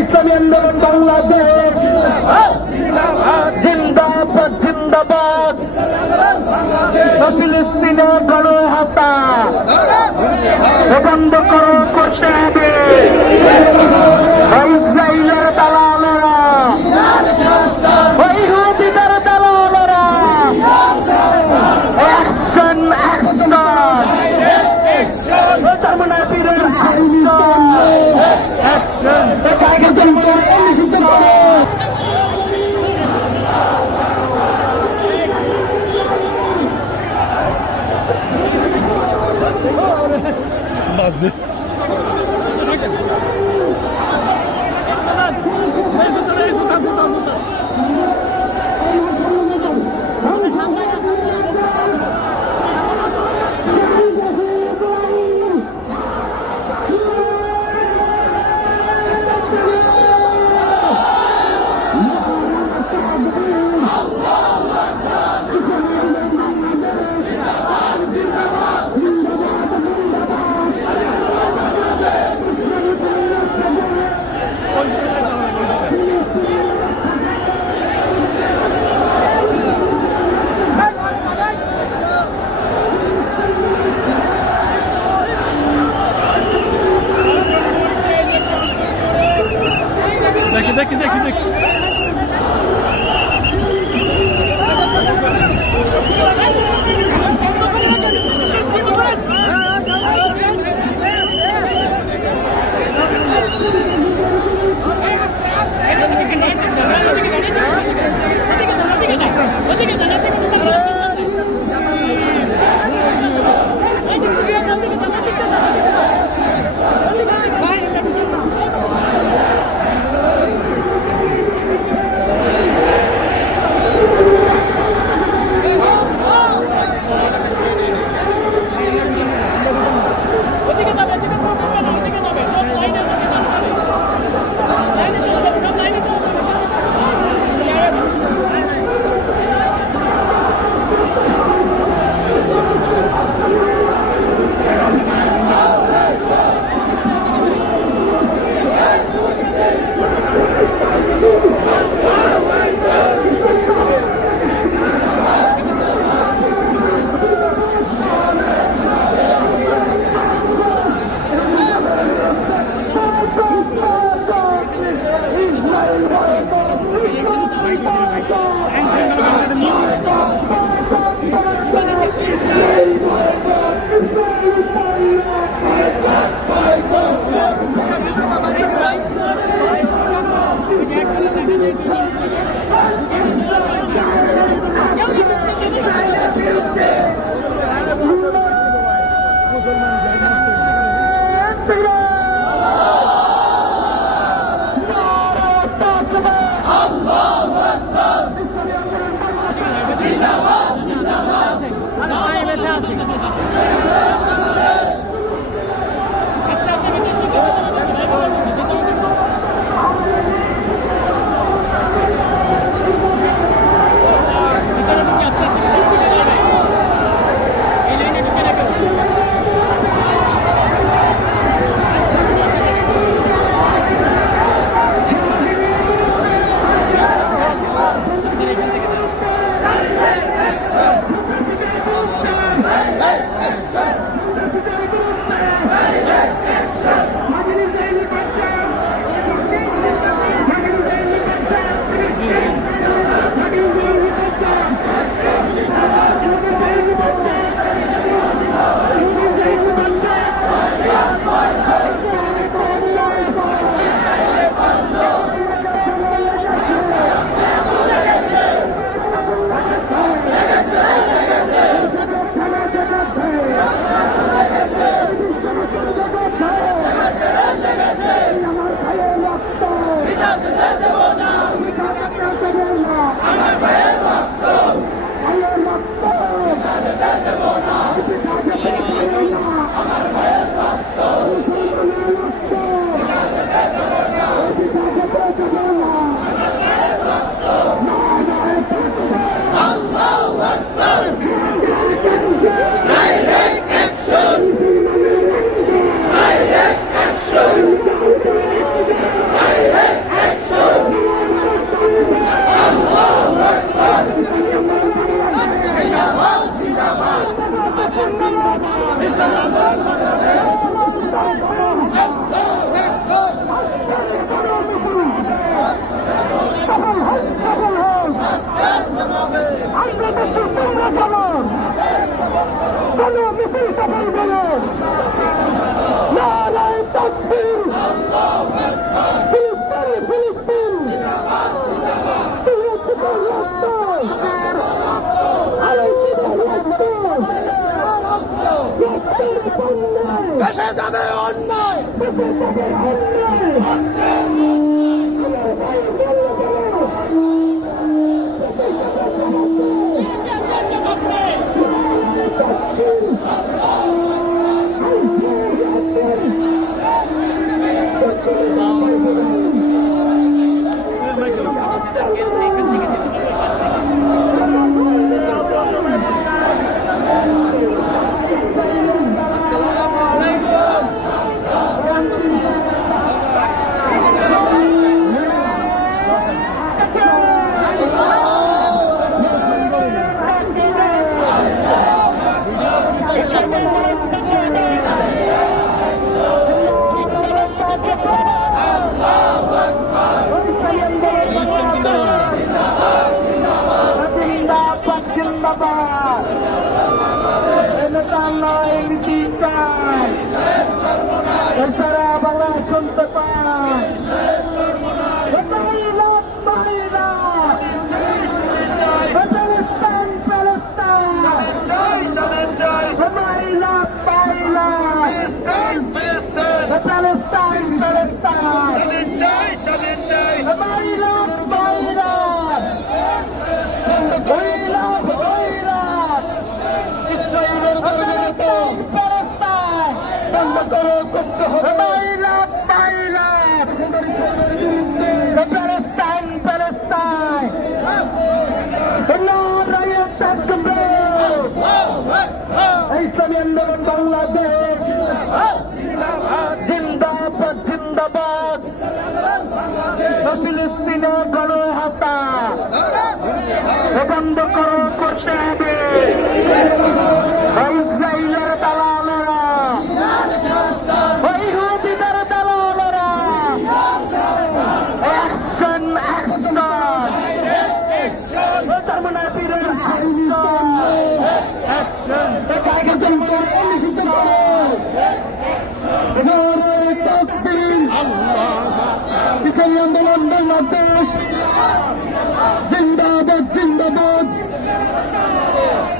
ইসলামী আন্দোলন বাংলাদেশ জিন্দাবাদ জিন্দাবাদ ফিলিস্তিনে গণহত্যা বন্ধ করো করতে হবে বলো মিছিল সফল বলো নারায় তকবীর। ফিলিস্তিনি। ফিলিস্তিন যাবে অন্যায়। অন্যায়। বাংলা শুনতে ইসলামী আন্দোলন বাংলাদেশ। জিন্দাবাদ জিন্দাবাদ। ফিলিস্তিনে গণহত্যা বন্ধ করো করতে হবে। ইসলামী আন্দোলন বাংলাদেশ জিন্দাবাদ জিন্দাবাদ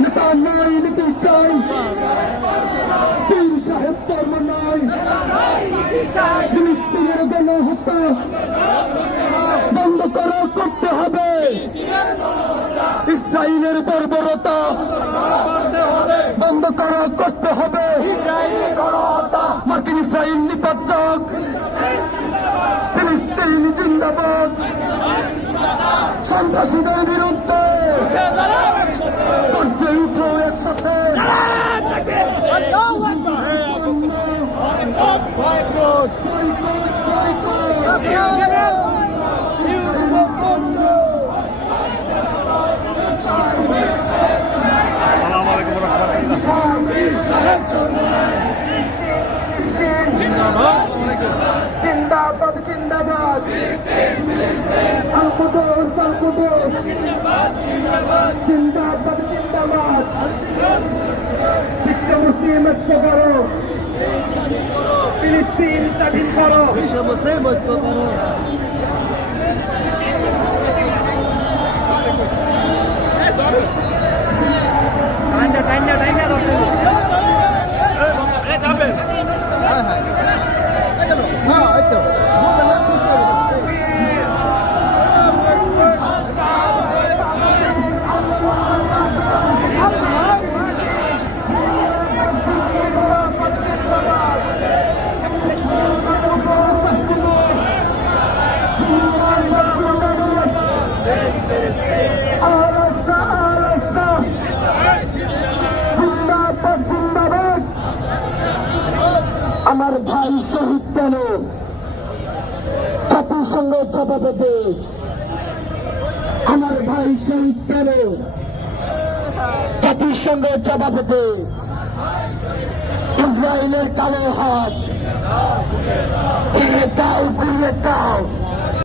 নেতা নাই নিতে চাই পীর সাহেব চর্ম নাই ফিলিস্তিনের গণহত্যা বন্ধ করা করতে হবে ইসরায়েলের বর্বরতা বন্ধ করা করতে হবে মার্কিন ইসরায়েল নিপাচক ফিলিস্তিন জিন্দাবাদ। সন্ত্রাসীদের বিরুদ্ধে করতে উঠো একসাথে। বয়কট। জিন্দাবাদ। জিন্দাবাদ আলকুদোস আলকুদোস জিন্দাবাদ জিন্দাবাদ। বিশ্ব মুসলিম ঐক্য করো। ফিলিস্তিন স্বাধীন করো। বিশ্ব মুসলিম ঐক্য করো। আমার ভাই শহীদ কেন? জাতিসংঘ জবাবে দে আমার ভাই শহীদ কেন? জাতিসংঘ জবাবে দে ইসরায়েলের কালো হাত। দাও, ঘুরিয়ে দাও।